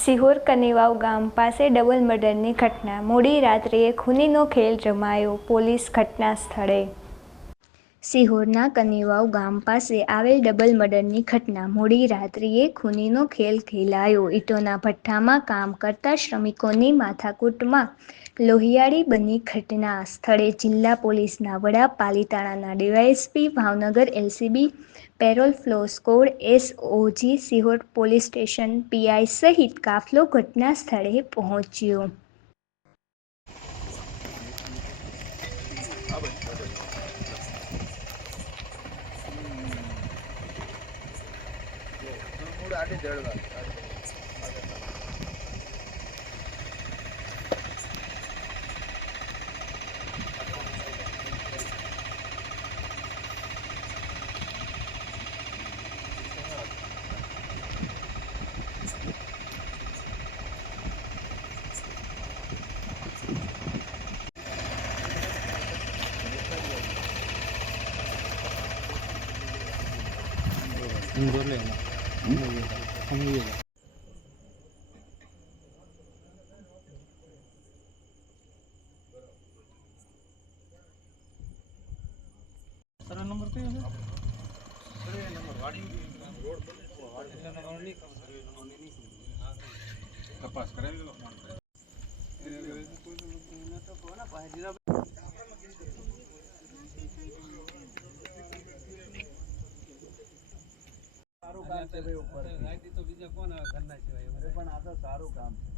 સિહોર કનેવાવ ગામ પાસે ડબલ મર્ડરની ઘટના. મોડી રાત્રિએ ખૂનીનો ખેલ રમાયો પોલીસ ઘટના સ્થળે. સિહોરના કનેવાવ ગામ પાસે આવેલ ડબલ મર્ડરની ઘટના. મોડી રાત્રિએ ખૂનીનો ખેલ ખેલાયો. ઈંટોના ભઠ્ઠામાં કામ કરતા શ્રમિકોની માથાકૂટમાં લોહિયાળી બની ઘટના સ્થળે જિલ્લા પોલીસના વડા પાલીતાણાના DYSP, Bhavnagar LCB, parole furlough squad SOG, Sihor police station, PI સહિત કાફલો ઘટના સ્થળે પહોંચ્યો. તપાસ કરાવી લો સારું કામ છે ભાઈ ઉપર રાઈટ તો બીજા કોણ ઘરના સિવાય અરે પણ આ તો સારું કામ છે.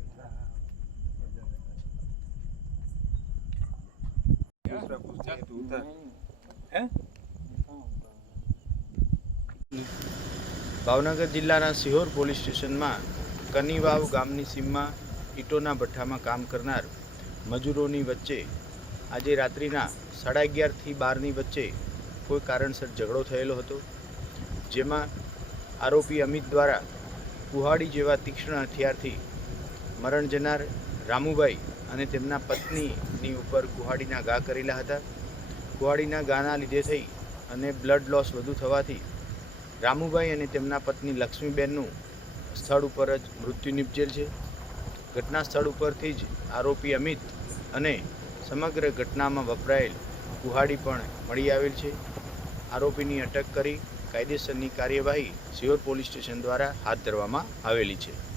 ભાવનગર જિલ્લાના સિહોર પોલીસ સ્ટેશનમાં કનીવાવ ગામની સીમમાં ઈટોના ભઠ્ઠામાં કામ કરનાર મજૂરોની વચ્ચે આજે રાત્રિના સાડા અગિયારથી બારની વચ્ચે કોઈ કારણસર ઝઘડો થયેલો હતો જેમાં આરોપી અમિત દ્વારા કુહાડી જેવા તીક્ષ્ણ હથિયારથી મરણ જનાર રામુભાઈ અને તેમના પત્નીની ઉપર કુહાડીના ઘા કરેલા હતા. કુહાડીના ઘાના લીધે થઈ અને બ્લડ લોસ વધુ થવાથી રામુભાઈ અને તેમના પત્ની લક્ષ્મીબેનનું સ્થળ ઉપર જ મૃત્યુ નિપજેલ છે. ઘટના સ્થળ ઉપરથી જ આરોપી અમિત અને સમગ્ર ઘટનામાં વપરાયેલ કુહાડી પણ મળી આવેલ છે. આરોપીની અટક કરી કાયદેસરની કાર્યવાહી સિયોર પોલીસ સ્ટેશન દ્વારા હાથ ધરવામાં આવેલી છે.